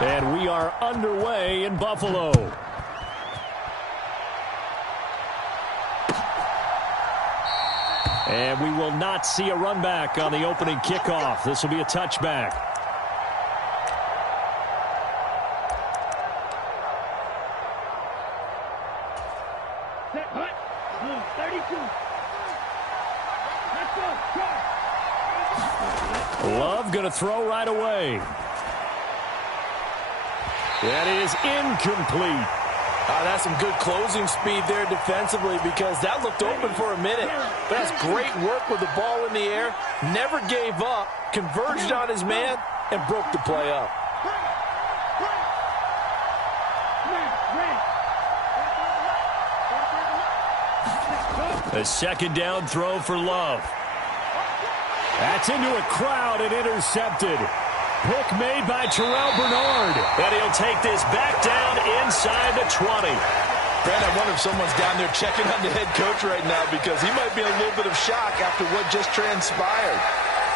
And we are underway in Buffalo. And we will not see a run back on the opening kickoff. This will be a touchback. Love going to throw right away. That is incomplete. That's some good closing speed there defensively, because that looked open for a minute. But that's great work with the ball in the air. Never gave up, converged on his man, and broke the play up. A second down throw for Love. That's into a crowd and intercepted. Pick made by Terrell Bernard. And he'll take this back down inside the 20. Brad, I wonder if someone's down there checking on the head coach right now, because he might be in a little bit of shock after what just transpired.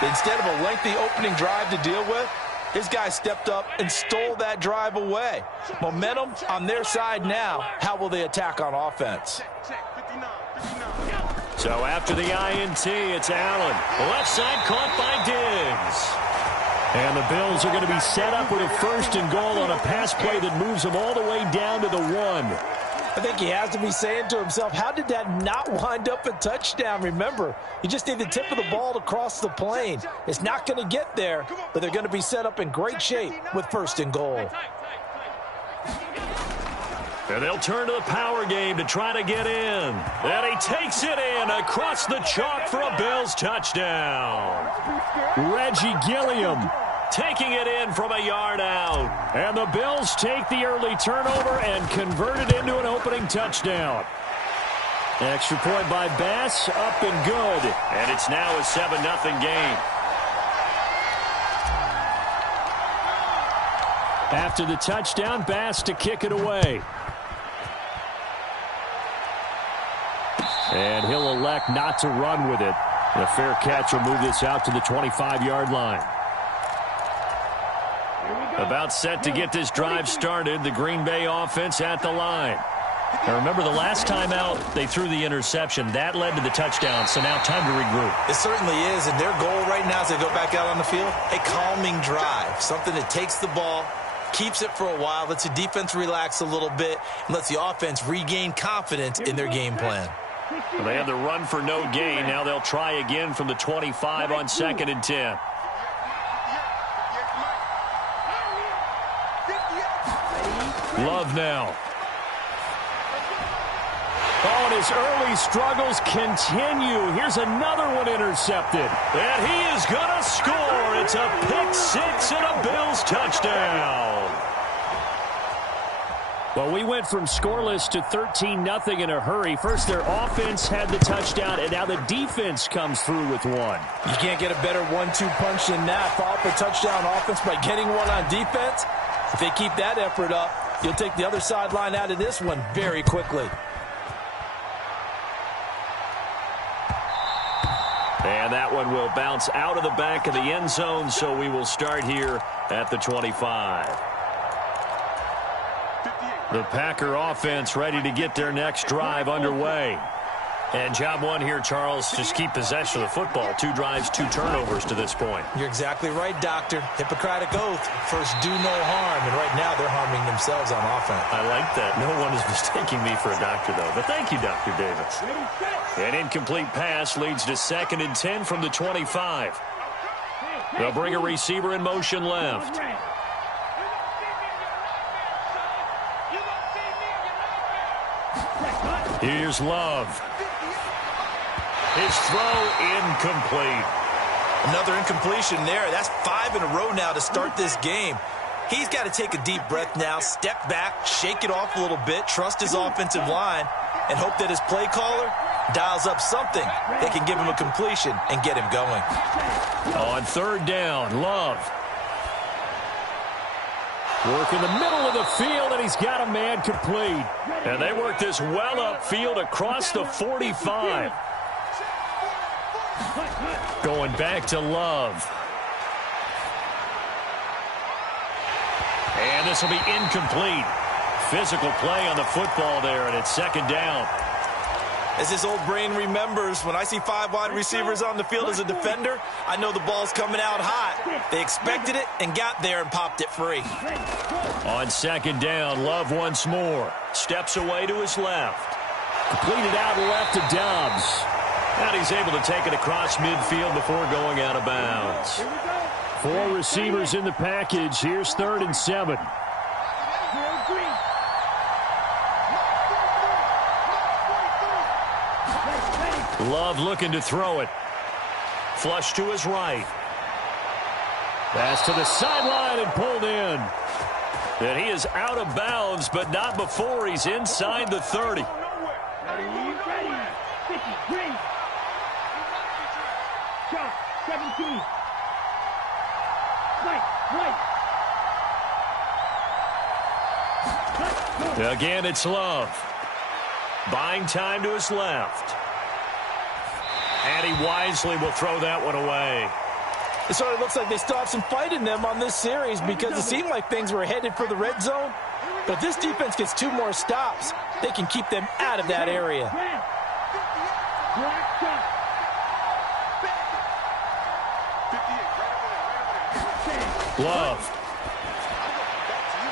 Instead of a lengthy opening drive to deal with, his guy stepped up and stole that drive away. Momentum on their side now. How will they attack on offense? So after the INT, it's Allen. Left side caught by Diggs. And the Bills are going to be set up with a 1st and goal on a pass play that moves them all the way down to the 1. I think he has to be saying to himself, how did that not wind up a touchdown? Remember, you just need the tip of the ball to cross the plane. It's not going to get there, but they're going to be set up in great shape with 1st and goal. And they'll turn to the power game to try to get in. And he takes it in across the chalk for a Bills touchdown. Reggie Gilliam taking it in from a yard out. And the Bills take the early turnover and convert it into an opening touchdown. Extra point by Bass, up and good. And it's now a 7-0 game. After the touchdown, Bass to kick it away. And he'll elect not to run with it. The fair catch will move this out to the 25-yard line. About set to get this drive started, the Green Bay offense at the line. Now remember, the last time out, they threw the interception. That led to the touchdown, so now time to regroup. It certainly is, and their goal right now as they go back out on the field, a calming drive. Something that takes the ball, keeps it for a while, lets the defense relax a little bit, and lets the offense regain confidence in their game plan. Well, they had the run for no gain. Now they'll try again from the 25 on 2nd and 10. Love now. Oh, and his early struggles continue. Here's another one intercepted. And he is going to score. It's a pick-6 and a Bills touchdown. Well, we went from scoreless to 13-0 in a hurry. First, their offense had the touchdown, and now the defense comes through with one. You can't get a better 1-2 punch than that. Follow up a touchdown offense by getting one on defense. If they keep that effort up, you'll take the other sideline out of this one very quickly. And that one will bounce out of the back of the end zone, so we will start here at the 25. The Packer offense ready to get their next drive underway. And job one here, Charles, just keep possession of the football. 2 drives, 2 turnovers to this point. You're exactly right, Doctor. Hippocratic oath. First, do no harm. And right now, they're harming themselves on offense. I like that. No one is mistaking me for a doctor, though. But thank you, Dr. Davis. An incomplete pass leads to 2nd and 10 from the 25. They'll bring a receiver in motion left. Here's Love. His throw incomplete. Another incompletion there. That's 5 in a row now to start this game. He's got to take a deep breath now, step back, shake it off a little bit, trust his offensive line, and hope that his play caller dials up something that can give him a completion and get him going. On 3rd down, Love. Work in the middle of the field, and he's got a man complete. And they work this well upfield across the 45. Going back to Love. And this will be incomplete. Physical play on the football there, and it's second down. As his old brain remembers, when I see 5 wide receivers on the field as a defender, I know the ball's coming out hot. They expected it and got there and popped it free. On second down, Love once more. Steps away to his left. Completed out left to Dobbs. And he's able to take it across midfield before going out of bounds. 4 receivers in the package. Here's 3rd and 7. Love looking to throw it. Flush to his right. Pass to the sideline and pulled in. And he is out of bounds, but not before he's inside the 30. Again, it's Love. Buying time to his left. And he wisely will throw that one away. It sort of looks like they still have some fight in them on this series because it seemed like things were headed for the red zone. But if this defense gets 2 more stops, they can keep them out of that area. Love.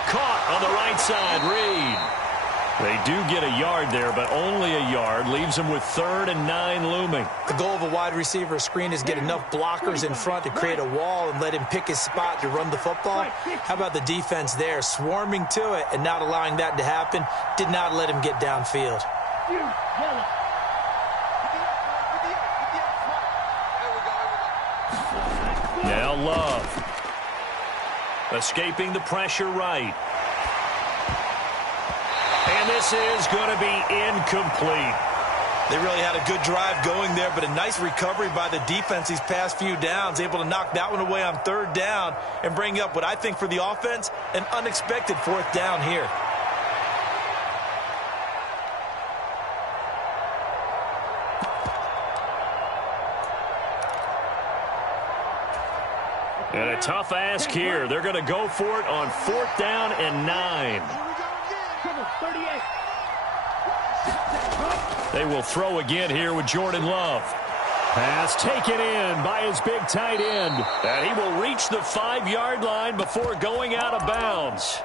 Caught on the right side. Reed. They do get a yard there, but only a yard. Leaves them with 3rd and 9 looming. The goal of a wide receiver screen is get enough blockers in front to create a wall and let him pick his spot to run the football. How about the defense there, swarming to it and not allowing that to happen? Did not let him get downfield. Now Love. Escaping the pressure right. And this is going to be incomplete. They really had a good drive going there, but a nice recovery by the defense these past few downs, able to knock that one away on 3rd down and bring up what I think for the offense, an unexpected 4th down here. And a tough ask here. They're going to go for it on 4th down and 9. They will throw again here with Jordan Love. Pass taken in by his big tight end. And he will reach the 5-yard line before going out of bounds.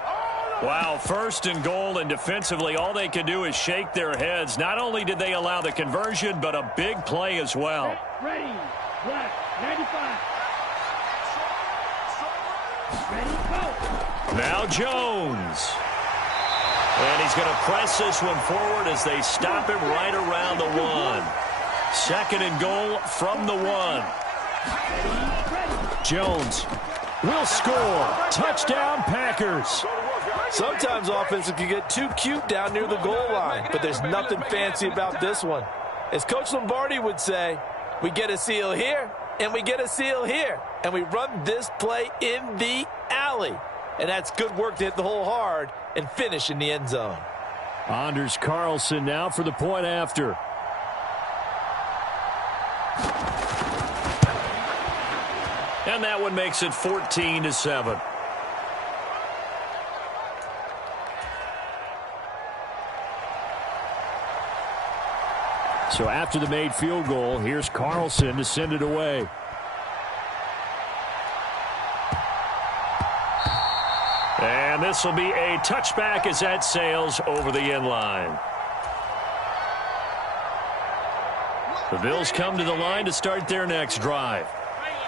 Wow, 1st and goal, and defensively all they can do is shake their heads. Not only did they allow the conversion, but a big play as well. Ready, black, 95. Now Jones. And he's going to press this one forward as they stop him right around the 1. 2nd and goal from the 1. Jones will score. Touchdown, Packers. Sometimes offenses can get too cute down near the goal line, but there's nothing fancy about this one. As Coach Lombardi would say, we get a seal here, and we get a seal here, and we run this play in the alley. And that's good work to hit the hole hard and finish in the end zone. Anders Carlson now for the point after. And that one makes it 14-7. So after the made field goal, here's Carlson to send it away. And this will be a touchback as that sails over the end line. The Bills come to the line to start their next drive.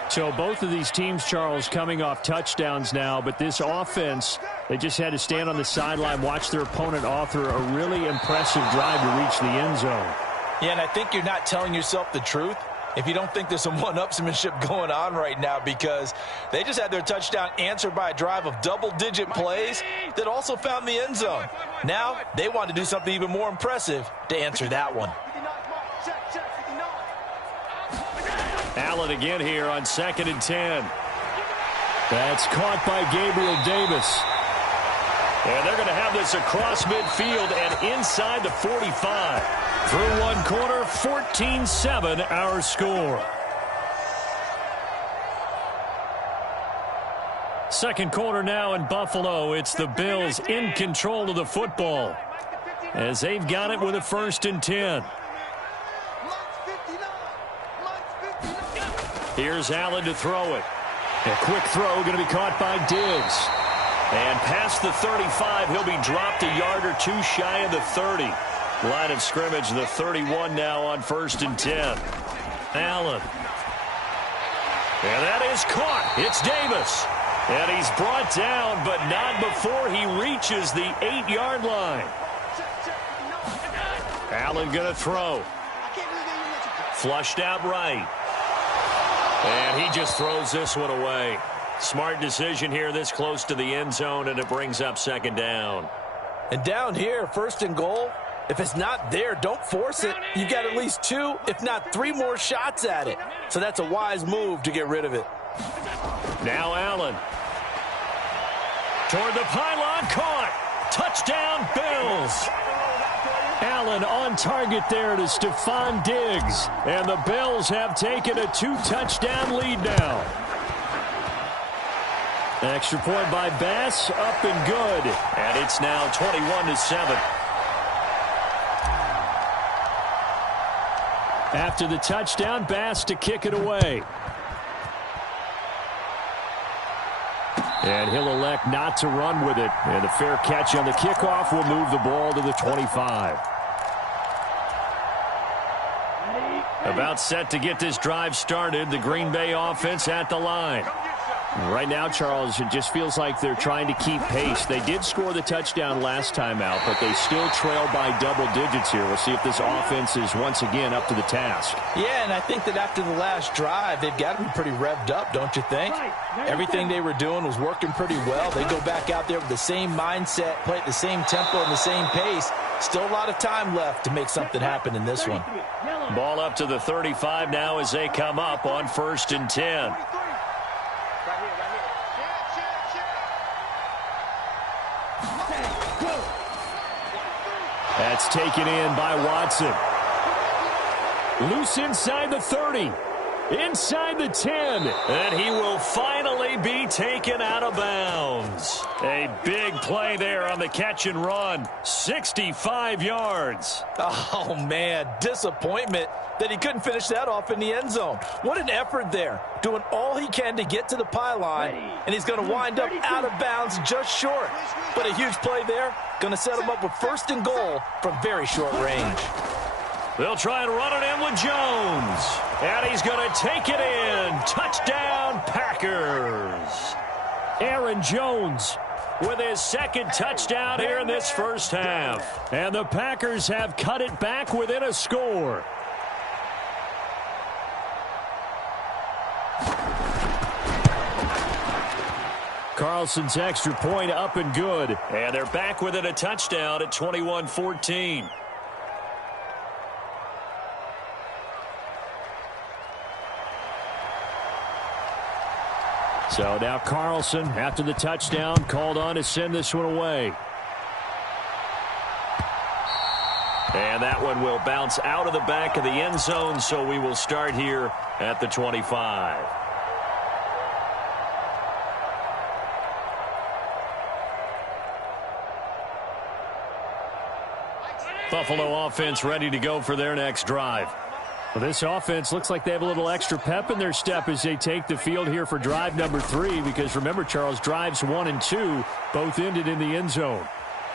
So both of these teams, Charles, coming off touchdowns now, but this offense, they just had to stand on the sideline, watch their opponent author a really impressive drive to reach the end zone. Yeah, and I think you're not telling yourself the truth if you don't think there's some one-upsmanship going on right now, because they just had their touchdown answered by a drive of double-digit plays that also found the end zone. Now they want to do something even more impressive to answer that one. Allen again here on 2nd and 10. That's caught by Gabriel Davis. And they're going to have this across midfield and inside the 45. Through one quarter, 14-7 our score. Second quarter now in Buffalo. It's the Bills in control of the football as they've got it with a 1st and 10. Here's Allen to throw it. A quick throw going to be caught by Diggs. And past the 35, he'll be dropped a yard or two shy of the 30. Line of scrimmage, the 31 now on 1st and 10. Allen. And that is caught. It's Davis. And he's brought down, but not before he reaches the 8-yard line. Allen going to throw. Flushed out right. And he just throws this one away. Smart decision here this close to the end zone, and it brings up 2nd down. And down here, 1st and goal, if it's not there, don't force it. You've got at least 2, if not 3 more shots at it. So that's a wise move to get rid of it. Now Allen. Toward the pylon, caught. Touchdown, Bills. Allen on target there to Stephon Diggs. And the Bills have taken a 2-touchdown lead now. Extra point by Bass, up and good. And it's now 21-7. After the touchdown, Bass to kick it away. And he'll elect not to run with it. And the fair catch on the kickoff will move the ball to the 25. About set to get this drive started. The Green Bay offense at the line. Right now, Charles, it just feels like they're trying to keep pace. They did score the touchdown last time out, but they still trail by double digits here. We'll see if this offense is once again up to the task. Yeah, and I think that after the last drive, they've got to be pretty revved up, don't you think? Everything they were doing was working pretty well. They go back out there with the same mindset, play at the same tempo and the same pace. Still a lot of time left to make something happen in this one. Ball up to the 35 now as they come up on 1st and 10. That's taken in by Watson. Loose inside the 30. Inside the 10. And he will finally be taken out of bounds. A big play there on the catch and run. 65 yards. Oh, man. Disappointment that he couldn't finish that off in the end zone. What an effort there. Doing all he can to get to the pylon. And he's going to wind up out of bounds just short. But a huge play there. Going to set him up with 1st and goal from very short range. They'll try and run it in with Jones. And he's going to take it in. Touchdown, Packers. Aaron Jones with his 2nd touchdown here in this first half. And the Packers have cut it back within a score. Carlson's extra point up and good. And they're back within a touchdown at 21-14. So now Carlson, after the touchdown, called on to send this one away. And that one will bounce out of the back of the end zone, so we will start here at the 25. Buffalo offense ready to go for their next drive. Well, this offense looks like they have a little extra pep in their step as they take the field here for drive number 3, because remember, Charles, drives 1 and 2 both ended in the end zone.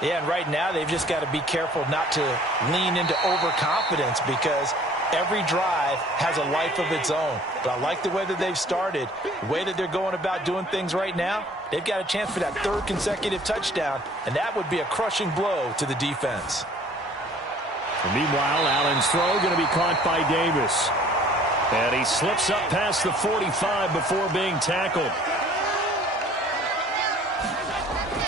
Yeah, and right now they've just got to be careful not to lean into overconfidence, because every drive has a life of its own. But I like the way that they've started, the way that they're going about doing things right now. They've got a chance for that 3rd consecutive touchdown, and that would be a crushing blow to the defense. And meanwhile, Allen's throw going to be caught by Davis. And he slips up past the 45 before being tackled.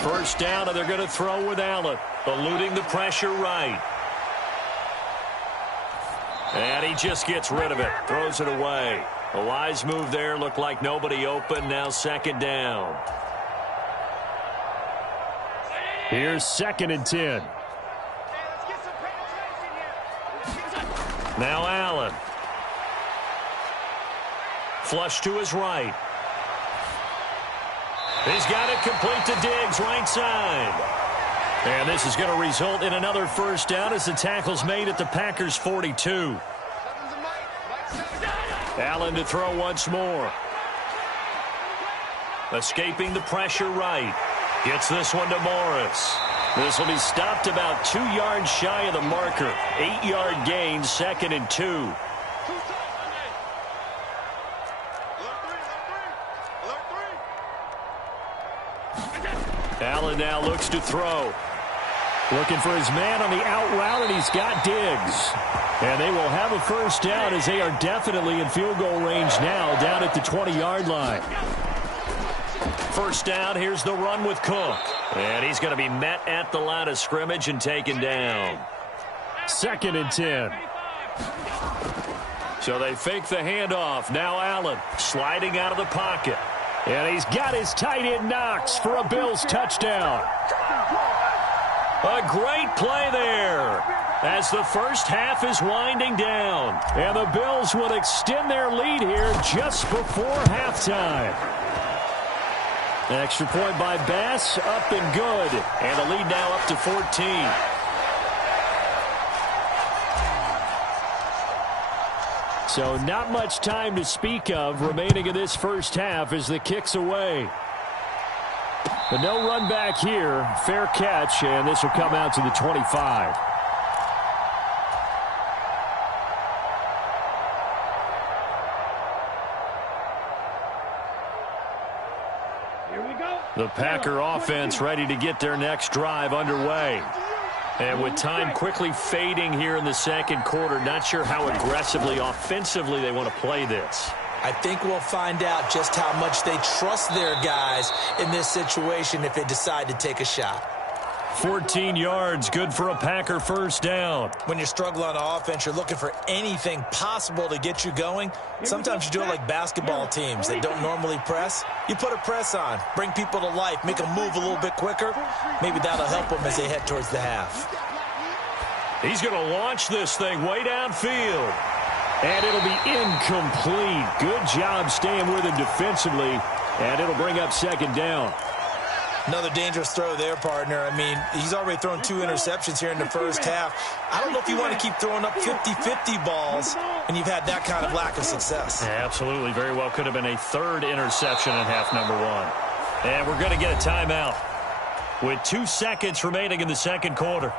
First down, and they're going to throw with Allen, eluding the pressure right. And he just gets rid of it, throws it away. A wise move there, looked like nobody open, now 2nd down. Here's 2nd and 10. Now Allen. Flush to his right. He's got it complete to Diggs, right side. And this is going to result in another first down as the tackle's made at the Packers' 42. Allen to throw once more. Escaping the pressure right. Gets this one to Morris. This will be stopped about 2 yards shy of the marker. 8-yard gain, 2nd and 2. Allen now looks to throw. Looking for his man on the out route, and he's got Diggs. And they will have a first down as they are definitely in field goal range now, down at the 20-yard line. First down, here's the run with Cook. And he's going to be met at the line of scrimmage and taken down. 2nd and 10. So they fake the handoff. Now Allen sliding out of the pocket. And he's got his tight end Knox for a Bills touchdown. A great play there as the first half is winding down. And the Bills will extend their lead here just before halftime. An extra point by Bass, up and good. And the lead now up to 14. So not much time to speak of remaining in this first half as the kick's away. But no run back here. Fair catch, and this will come out to the 25. Here we go. The Packer offense ready to get their next drive underway. And with time quickly fading here in the second quarter, not sure how aggressively, offensively they want to play this. I think we'll find out just how much they trust their guys in this situation if they decide to take a shot. 14 yards, good for a Packer first down. When you struggle on offense, you're looking for anything possible to get you going. Sometimes you do it like basketball teams that don't normally press. You put a press on, bring people to life, make them move a little bit quicker. Maybe that'll help them as they head towards the half. He's going to launch this thing way downfield. And it'll be incomplete. Good job staying with him defensively. And it'll bring up second down. Another dangerous throw there, partner. I mean, he's already thrown 2 interceptions here in the first half. I don't know if you want to keep throwing up 50-50 balls and you've had that kind of lack of success. Yeah, absolutely. Very well could have been a 3rd interception in half number 1. And we're going to get a timeout with 2 seconds remaining in the second quarter.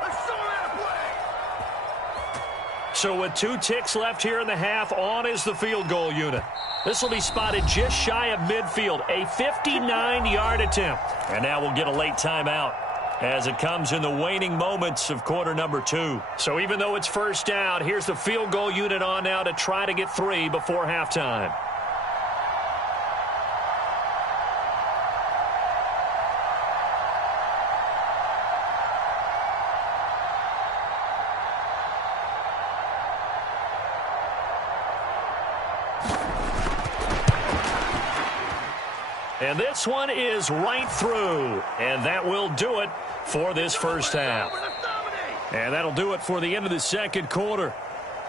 So with 2 ticks left here in the half, on is the field goal unit. This will be spotted just shy of midfield, a 59-yard attempt. And now we'll get a late timeout as it comes in the waning moments of quarter number 2. So even though it's first down, here's the field goal unit on now to try to get 3 before halftime. And this one is right through. And that will do it for this first half. And that'll do it for the end of the second quarter.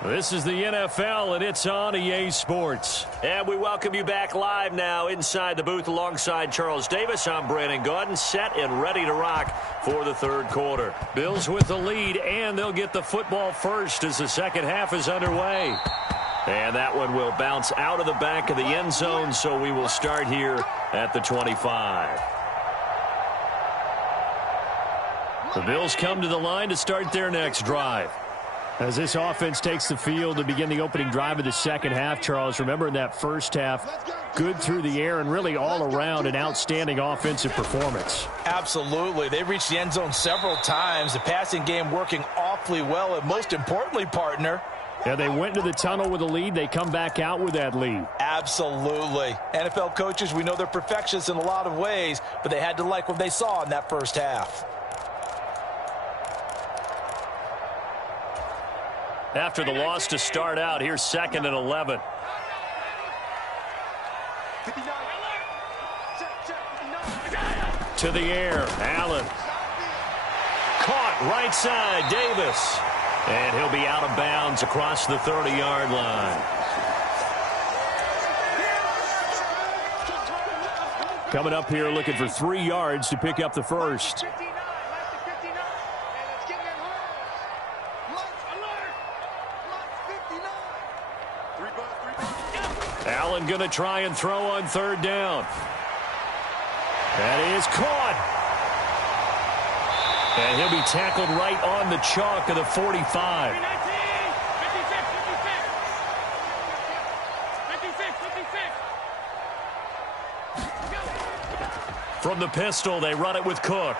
This is the NFL, and it's on EA Sports. And we welcome you back live now inside the booth alongside Charles Davis. I'm Brandon Gaudin, set and ready to rock for the third quarter. Bills with the lead, and they'll get the football first as the second half is underway. And that one will bounce out of the back of the end zone, so we will start here at the 25. The Bills come to the line to start their next drive. As this offense takes the field to begin the opening drive of the second half, Charles, remember in that first half, good through the air and really all around an outstanding offensive performance. Absolutely. They reached the end zone several times. The passing game working awfully well, and most importantly, partner, yeah, they went into the tunnel with a lead. They come back out with that lead. Absolutely. NFL coaches, we know they're perfectionists in a lot of ways, but they had to like what they saw in that first half. After the loss to start out, here's 2nd and 11. To the air, Allen. Caught right side, Davis. And he'll be out of bounds across the 30-yard line. Coming up here looking for 3 yards to pick up the first. Allen going to try and throw on 3rd down. That is caught. And he'll be tackled right on the chalk of the 45. From the pistol, they run it with Cook.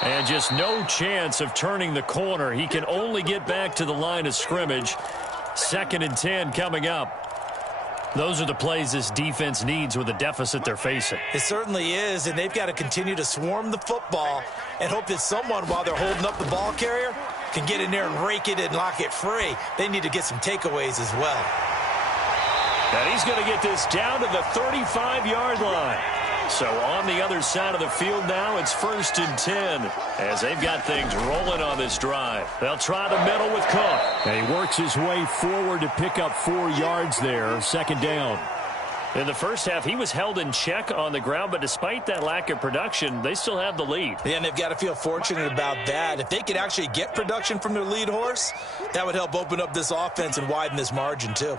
And just no chance of turning the corner. He can only get back to the line of scrimmage. 2nd and 10 coming up. Those are the plays this defense needs with the deficit they're facing. It certainly is, and they've got to continue to swarm the football and hope that someone, while they're holding up the ball carrier, can get in there and rake it and lock it free. They need to get some takeaways as well. And he's going to get this down to the 35-yard line. So on the other side of the field now, it's 1st and 10 as they've got things rolling on this drive. They'll try the middle with Cook. And he works his way forward to pick up 4 yards there, 2nd down. In the first half, he was held in check on the ground, but despite that lack of production, they still have the lead. Yeah, and they've got to feel fortunate about that. If they could actually get production from their lead horse, that would help open up this offense and widen this margin too.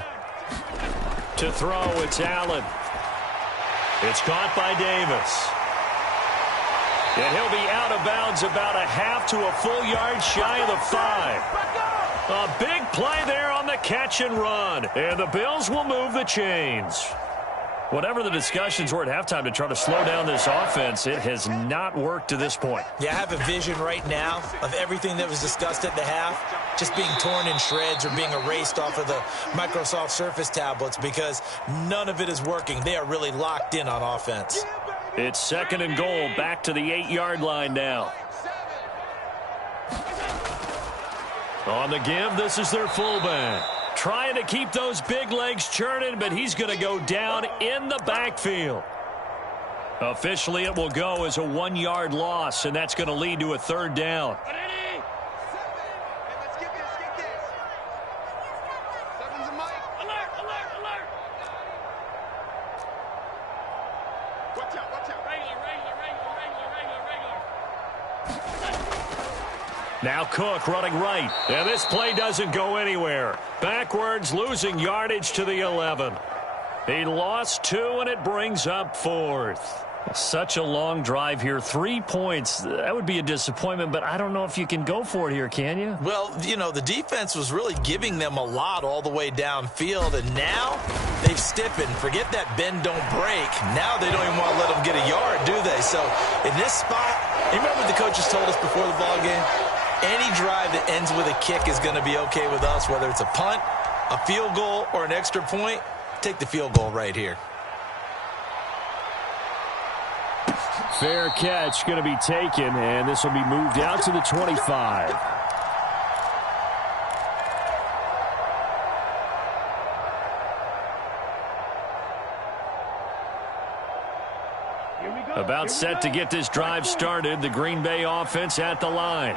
To throw, it's Allen. It's caught by Davis. And he'll be out of bounds about a half to a full yard shy of the 5. A big play there on the catch and run. And the Bills will move the chains. Whatever the discussions were at halftime to try to slow down this offense, it has not worked to this point. Yeah, I have a vision right now of everything that was discussed at the half just being torn in shreds or being erased off of the Microsoft Surface tablets because none of it is working. They are really locked in on offense. It's 2nd and goal, back to the 8-yard line now. On the give, this is their fullback. Trying to keep those big legs churning, but he's going to go down in the backfield. Officially, it will go as a 1-yard loss, and that's going to lead to a 3rd down. Now Cook running right. And this play doesn't go anywhere. Backwards, losing yardage to the 11. He lost 2, and it brings up 4th. Such a long drive here. 3 points. That would be a disappointment, but I don't know if you can go for it here, can you? Well, you know, the defense was really giving them a lot all the way downfield, and now they've stiffened. Forget that bend, don't break. Now they don't even want to let them get a yard, do they? So in this spot, you remember what the coaches told us before the ball game? Any drive that ends with a kick is going to be okay with us, whether it's a punt, a field goal, or an extra point. Take the field goal right here. Fair catch going to be taken, and this will be moved out to the 25. About set to get this drive started, the Green Bay offense at the line.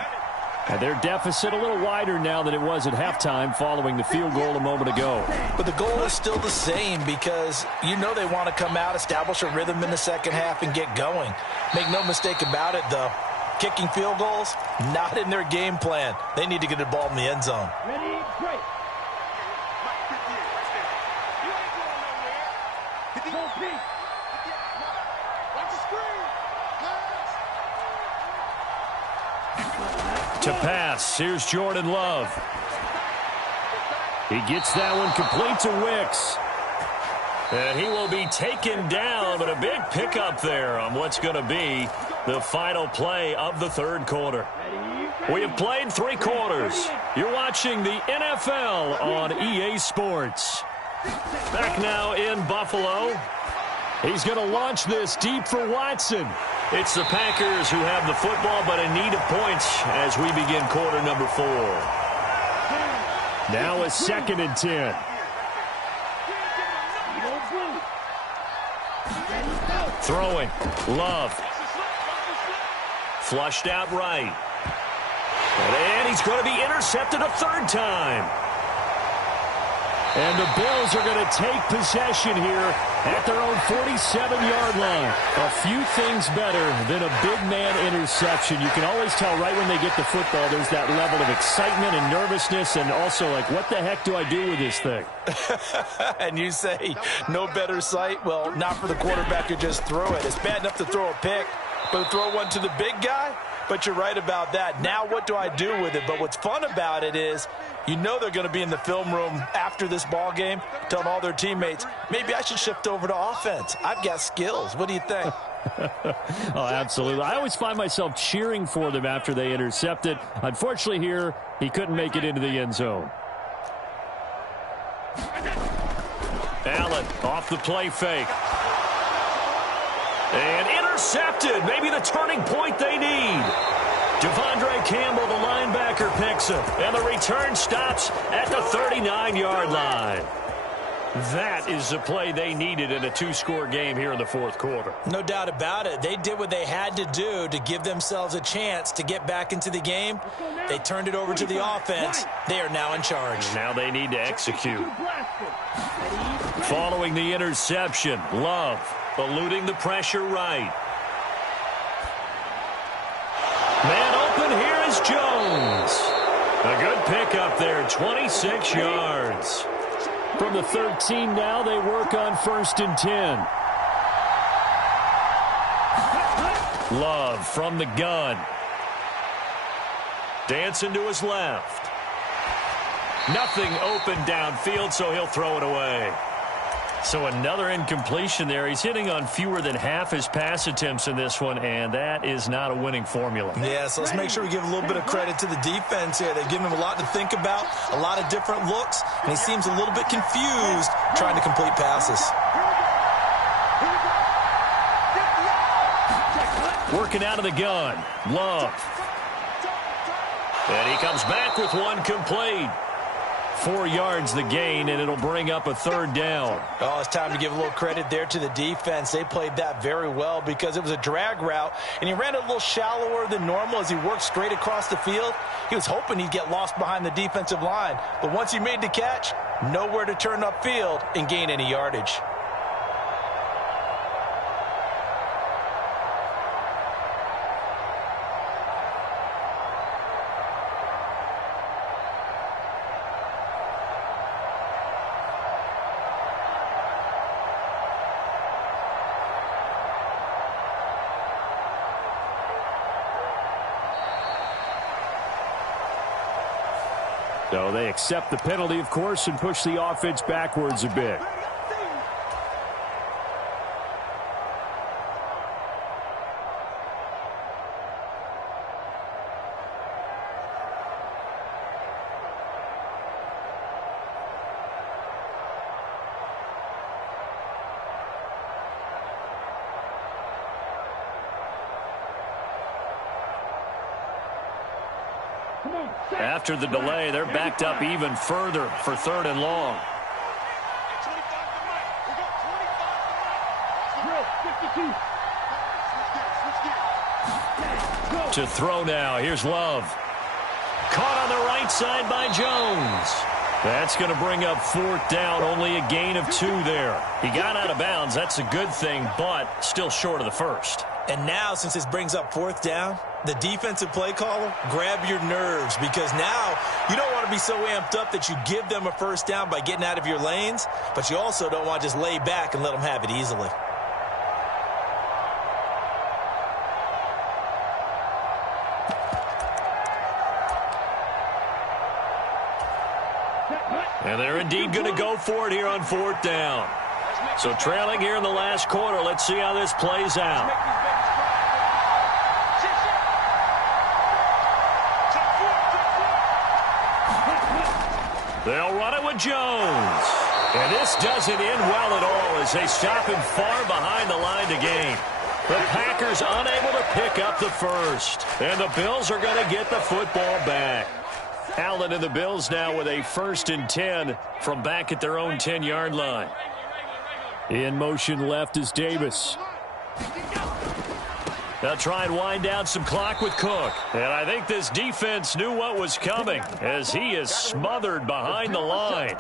And their deficit a little wider now than it was at halftime following the field goal a moment ago. But the goal is still the same because you know they want to come out, establish a rhythm in the second half, and get going. Make no mistake about it, though. Kicking field goals, not in their game plan. They need to get the ball in the end zone. Ready, break. To pass, here's Jordan Love. He gets that one complete to Wicks. And he will be taken down, but a big pickup there on what's going to be the final play of the 3rd quarter. We have played 3 quarters. You're watching the NFL on EA Sports. Back now in Buffalo. He's going to launch this deep for Watson. It's the Packers who have the football, but in need of points as we begin quarter number 4. Now a 2nd and 10. Throwing. Love. Flushed out right. And he's going to be intercepted a 3rd time. And the Bills are going to take possession here at their own 47-yard line. A few things better than a big man interception. You can always tell right when they get the football, there's that level of excitement and nervousness, and also like, what the heck do I do with this thing? And you say, no better sight? Well, not for the quarterback who just throw it. It's bad enough to throw a pick, but to throw one to the big guy? But you're right about that. Now what do I do with it? But what's fun about it is, you know they're going to be in the film room after this ball game telling all their teammates, maybe I should shift over to offense. I've got skills. What do you think? Oh, absolutely. I always find myself cheering for them after they intercept it. Unfortunately here, he couldn't make it into the end zone. Allen off the play fake. And intercepted. Maybe the turning point they need. Devondre Campbell, the linebacker, picks him. And the return stops at the 39-yard line. That is the play they needed in a two-score game here in the fourth quarter. No doubt about it. They did what they had to do to give themselves a chance to get back into the game. They turned it over to the offense. They are now in charge. Now they need to execute. Following the interception, Love eluding the pressure right. Man open, here is Jones. A good pickup there, 26 yards. From the 13 now, they work on 1st and 10. Love from the gun. Dancing to his left. Nothing open downfield, so he'll throw it away. So another incompletion there. He's hitting on fewer than half his pass attempts in this one, and that is not a winning formula. Yeah, so let's make sure we give a little bit of credit to the defense here. They've given him a lot to think about, a lot of different looks, and he seems a little bit confused trying to complete passes. Working out of the gun. Love. And he comes back with one complete. 4 yards the gain, and it'll bring up a 3rd down. Oh, it's time to give a little credit there to the defense. They played that very well because it was a drag route, and he ran it a little shallower than normal as he worked straight across the field. He was hoping he'd get lost behind the defensive line, but once he made the catch, nowhere to turn upfield and gain any yardage. So they accept the penalty, of course, and push the offense backwards a bit. After the delay, they're backed up even further for 3rd and long. To throw now. Here's Love. Caught on the right side by Jones. That's going to bring up 4th down. Only a gain of 2 there. He got out of bounds. That's a good thing, but still short of the 1st. And now, since this brings up 4th down, the defensive play caller, grab your nerves, because now you don't want to be so amped up that you give them a 1st down by getting out of your lanes, but you also don't want to just lay back and let them have it easily. And they're indeed going to go for it here on 4th down. So trailing here in the last quarter, let's see how this plays out. They'll run it with Jones. And this doesn't end well at all as they stop him far behind the line to gain. The Packers unable to pick up the 1st. And the Bills are going to get the football back. Allen and the Bills now with a 1st and 10 from back at their own 10-yard line. In motion left is Davis. They'll try and wind down some clock with Cook. And I think this defense knew what was coming as he is smothered behind the line.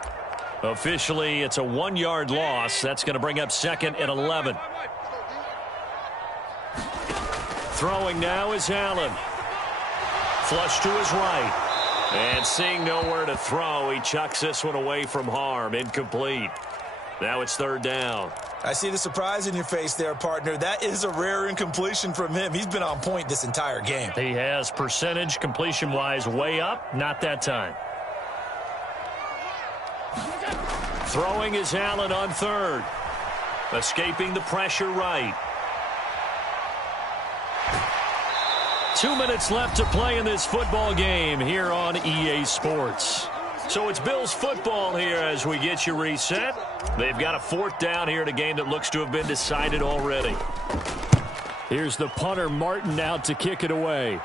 Officially, it's a 1-yard loss. That's going to bring up 2nd and 11. Throwing now is Allen. Flush to his right. And seeing nowhere to throw, he chucks this one away from harm. Incomplete. Now it's 3rd down. I see the surprise in your face there, partner. That is a rare incompletion from him. He's been on point this entire game. He has percentage completion-wise way up. Not that time. Throwing is Allen on 3rd. Escaping the pressure right. 2 minutes left to play in this football game here on EA Sports. So it's Bills football here as we get you reset. They've got a 4th down here in a game that looks to have been decided already. Here's the punter, Martin, out to kick it away.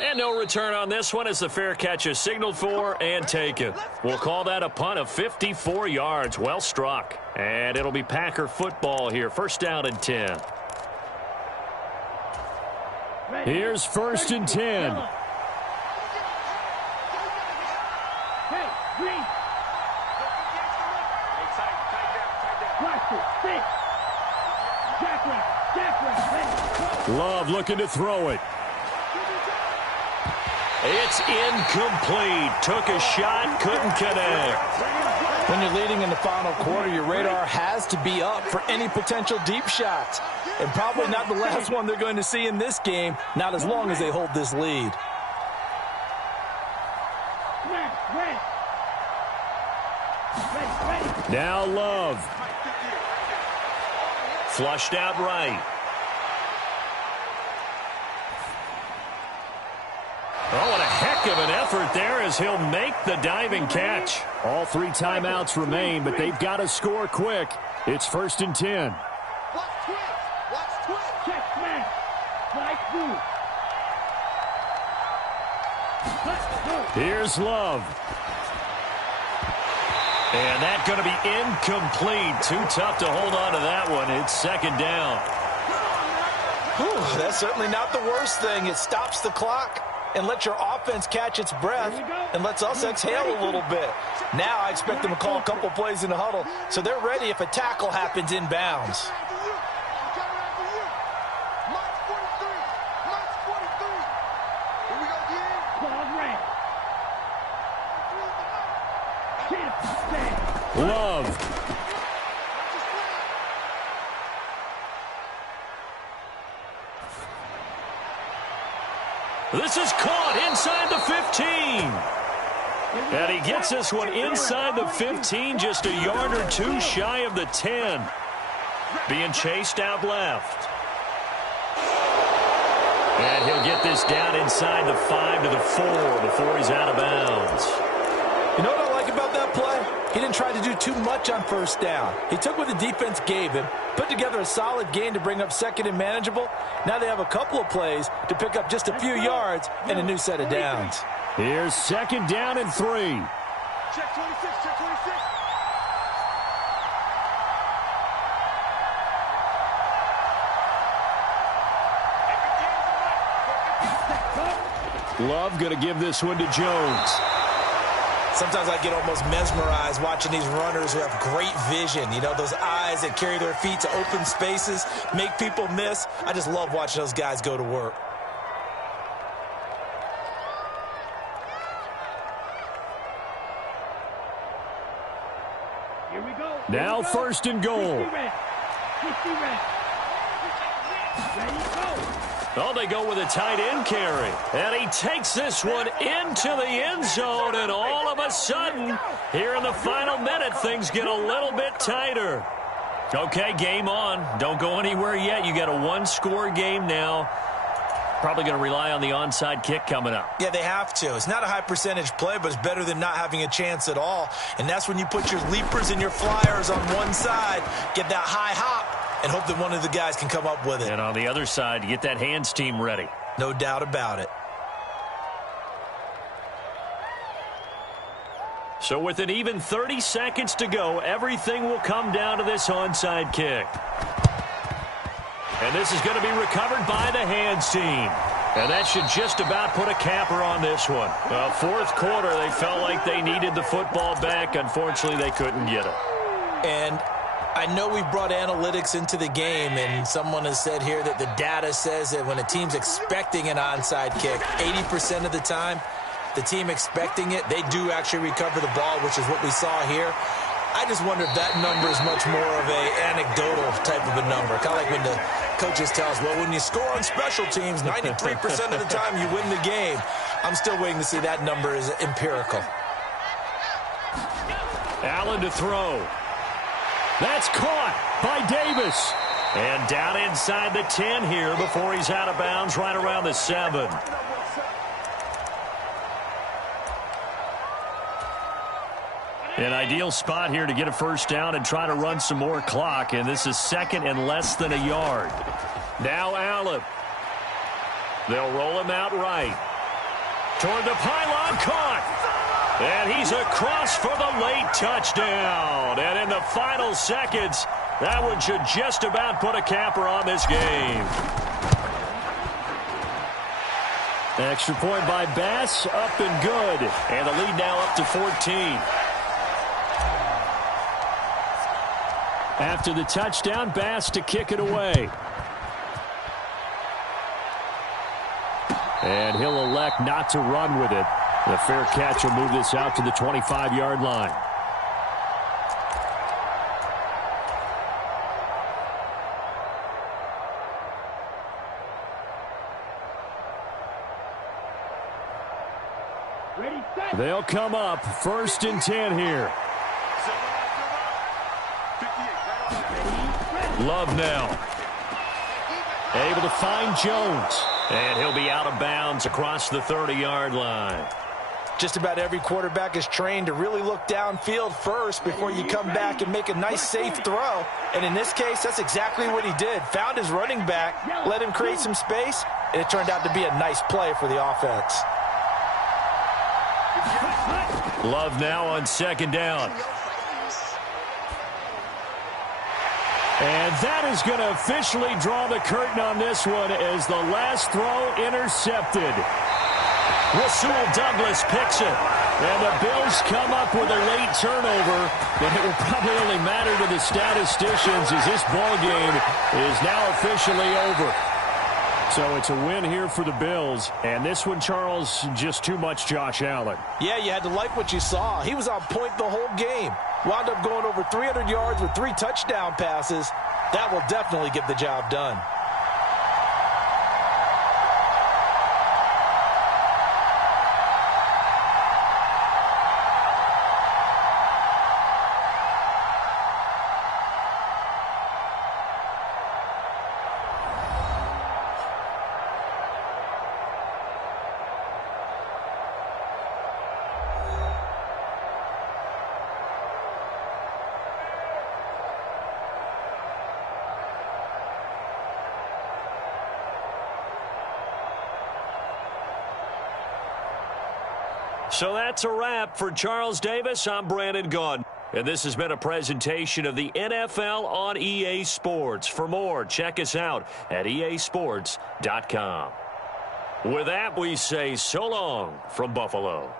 And no return on this one as the fair catch is signaled for and taken. We'll call that a punt of 54 yards. Well struck. And it'll be Packer football here. 1st down and 10. Here's 1st and 10. Love looking to throw it. It's incomplete. Took a shot, couldn't connect. When you're leading in the final quarter, your radar has to be up for any potential deep shots. And probably not the last one they're going to see in this game, not as long as they hold this lead. Now Love. Flushed out right. Oh, what a heck of an effort there as he'll make the diving catch. All 3 timeouts remain, but they've got to score quick. It's 1st and 10. Here's Love. And that's going to be incomplete. Too tough to hold on to that one. It's 2nd down. Whew, that's certainly not the worst thing. It stops the clock and lets your offense catch its breath and lets us exhale a little bit. Now I expect them to call a couple plays in the huddle so they're ready if a tackle happens inbounds. Love. This is caught inside the 15. And he gets this one inside the 15, just a yard or 2 shy of the 10. Being chased out left. And he'll get this down inside the 5 to the 4 before he's out of bounds. You know what I like about that play? He didn't try to do too much on 1st down. He took what the defense gave him, put together a solid gain to bring up 2nd and manageable. Now they have a couple of plays to pick up just a few yards and a new set of downs. Here's 2nd down and 3. Check 26, check 26. Love going to give this one to Jones. Sometimes I get almost mesmerized watching these runners who have great vision. You know, those eyes that carry their feet to open spaces, make people miss. I just love watching those guys go to work. Here we go. Now 1st and goal. Oh, they go with a tight end carry. And he takes this one into the end zone. And all of a sudden, here in the final minute, things get a little bit tighter. Okay, game on. Don't go anywhere yet. You got a 1-score game now. Probably going to rely on the onside kick coming up. Yeah, they have to. It's not a high percentage play, but it's better than not having a chance at all. And that's when you put your leapers and your flyers on one side, get that high hop, and hope that one of the guys can come up with it. And on the other side, you get that hands team ready. No doubt about it. So with an even 30 seconds to go, everything will come down to this onside kick. And this is going to be recovered by the hands team. And that should just about put a capper on this one. Fourth quarter, they felt like they needed the football back. Unfortunately, they couldn't get it. And I know we've brought analytics into the game, and someone has said here that the data says that when a team's expecting an onside kick, 80% of the time, the team expecting it, they do actually recover the ball, which is what we saw here. I just wonder if that number is much more of an anecdotal type of a number. Kind of like when the coaches tell us, well, when you score on special teams, 93% of the time you win the game. I'm still waiting to see that number is empirical. Allen to throw. That's caught by Davis. And down inside the 10 here before he's out of bounds right around the 7. An ideal spot here to get a first down and try to run some more clock, and this is second and less than a yard. Now Allen. They'll roll him out right. Toward the pylon, caught. And he's across for the late touchdown. And in the final seconds, that one should just about put a capper on this game. Extra point by Bass, up and good. And the lead now up to 14. After the touchdown, Bass to kick it away. And he'll elect not to run with it. The fair catch will move this out to the 25-yard line. They'll come up 1st and 10 here. Love now. Able to find Jones. And he'll be out of bounds across the 30-yard line. Just about every quarterback is trained to really look downfield first before you come back and make a nice, safe throw. And in this case, that's exactly what he did. Found his running back, let him create some space, and it turned out to be a nice play for the offense. Love now on 2nd down. And that is going to officially draw the curtain on this one as the last throw intercepted. Rasul Douglas picks it. And the Bills come up with a late turnover. And it will probably only matter to the statisticians as this ball game is now officially over. So it's a win here for the Bills. And this one, Charles, just too much Josh Allen. Yeah, you had to like what you saw. He was on point the whole game. Wound up going over 300 yards with 3 touchdown passes. That will definitely get the job done. So that's a wrap for Charles Davis. I'm Brandon Gaudin. And this has been a presentation of the NFL on EA Sports. For more, check us out at easports.com. With that, we say so long from Buffalo.